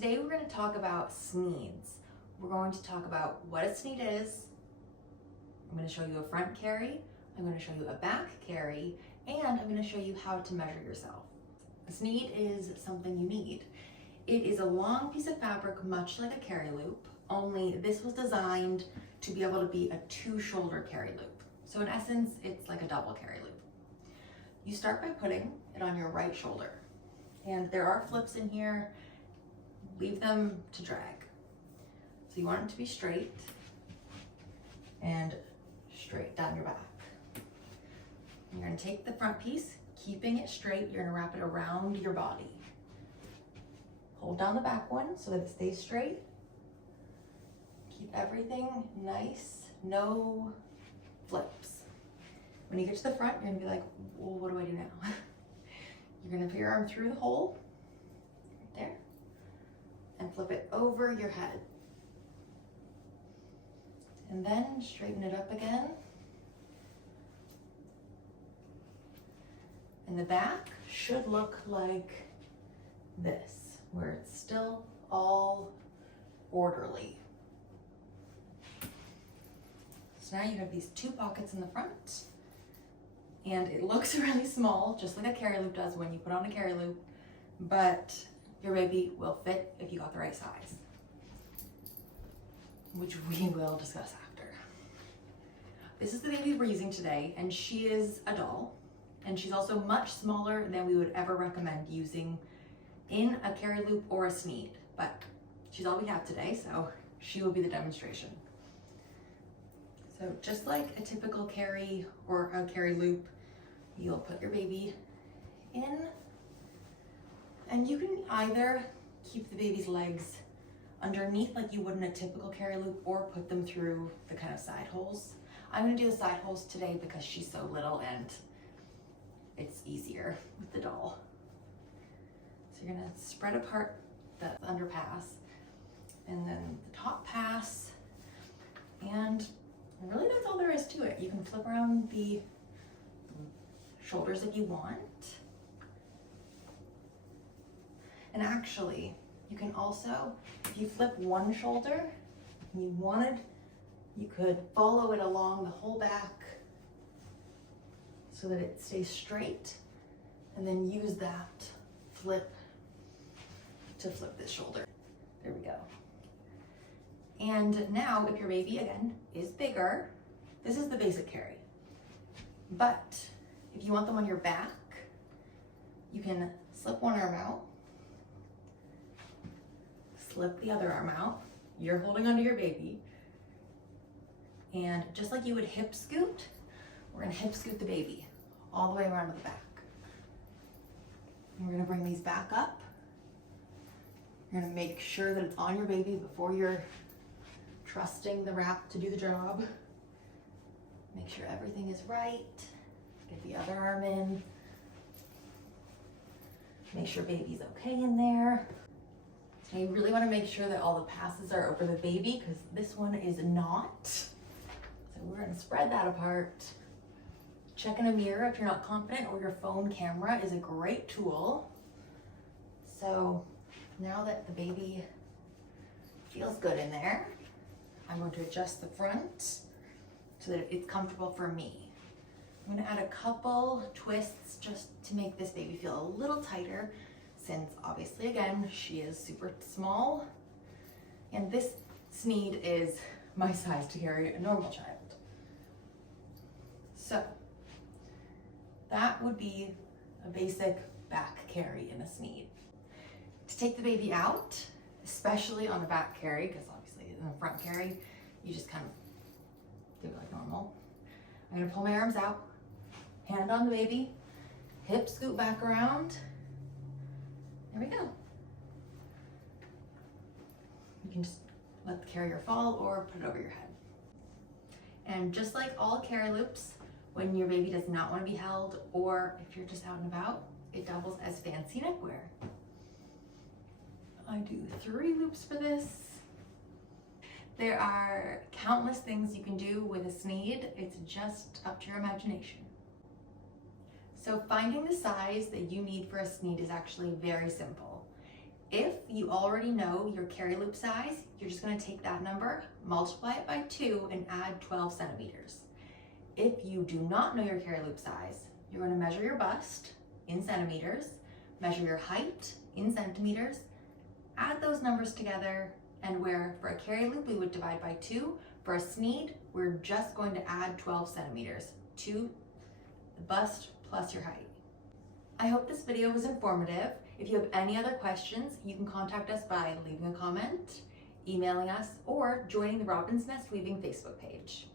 Today we're going to talk about Sneeds. We're going to talk about what a Sneed is. I'm going to show you a front carry, I'm going to show you a back carry, and I'm going to show you how to measure yourself. A Sneed is something you need. It is a long piece of fabric, much like a carry loop, only this was designed to be able to be a 2-shoulder carry loop. So in essence, it's like a double carry loop. You start by putting it on your right shoulder. And there are flips in here, leave them to drag. So you want it to be straight and straight down your back. You're gonna take the front piece, keeping it straight, you're gonna wrap it around your body. Hold down the back one so that it stays straight. Keep everything nice, no flips. When you get to the front, you're gonna be like, well, what do I do now? You're gonna put your arm through the hole, right there, and flip it over your head. And then straighten it up again. And the back should look like this, where it's still all orderly. So now you have these 2 pockets in the front, and it looks really small, just like a carry loop does when you put on a carry loop, but your baby will fit if you got the right size, which we will discuss after. This is the baby we're using today, and she is a doll, and she's also much smaller than we would ever recommend using in a carry loop or a Sneed, but she's all we have today, so she will be the demonstration. So just like a typical carry or a carry loop, you'll put your baby in, and you can either keep the baby's legs underneath like you would in a typical carry loop, or put them through the kind of side holes. I'm gonna do the side holes today because she's so little and it's easier with the doll. So you're gonna spread apart the underpass and then the top pass, and really that's all there is to it. You can flip around the shoulders if you want. And actually, you can also, if you flip one shoulder and you wanted, you could follow it along the whole back so that it stays straight, and then use that flip to flip this shoulder. There we go. And now if your baby, again, is bigger, this is the basic carry. But if you want them on your back, you can slip one arm out, slip the other arm out, you're holding onto your baby, and just like you would hip scoot, we're gonna hip scoot the baby all the way around to the back. And we're gonna bring these back up. You're gonna make sure that it's on your baby before you're trusting the wrap to do the job. Make sure everything is right. Get the other arm in. Make sure baby's okay in there. So you really want to make sure that all the passes are over the baby, because this one is not. So we're going to spread that apart. Check in a mirror if you're not confident, or your phone camera is a great tool. So now that the baby feels good in there, I'm going to adjust the front so that it's comfortable for me. I'm going to add a couple twists just to make this baby feel a little tighter, since obviously, again, she is super small, and this Sneed is my size to carry a normal child. So that would be a basic back carry in a Sneed. To take the baby out, especially on the back carry, because obviously in the front carry, you just kind of do it like normal. I'm gonna pull my arms out, hand on the baby, hip scoot back around. There we go. You can just let the carrier fall or put it over your head. And just like all carry loops, when your baby does not want to be held, or if you're just out and about, it doubles as fancy neckwear. I do 3 loops for this. There are countless things you can do with a Sneed. It's just up to your imagination. So finding the size that you need for a Sneed is actually very simple. If you already know your carry loop size, you're just gonna take that number, multiply it by 2, and add 12 centimeters. If you do not know your carry loop size, you're gonna measure your bust in centimeters, measure your height in centimeters, add those numbers together, and where for a carry loop we would divide by 2, for a Sneed, we're just going to add 12 centimeters to the bust plus your height. I hope this video was informative. If you have any other questions, you can contact us by leaving a comment, emailing us, or joining the Robin's Nest Weaving Facebook page.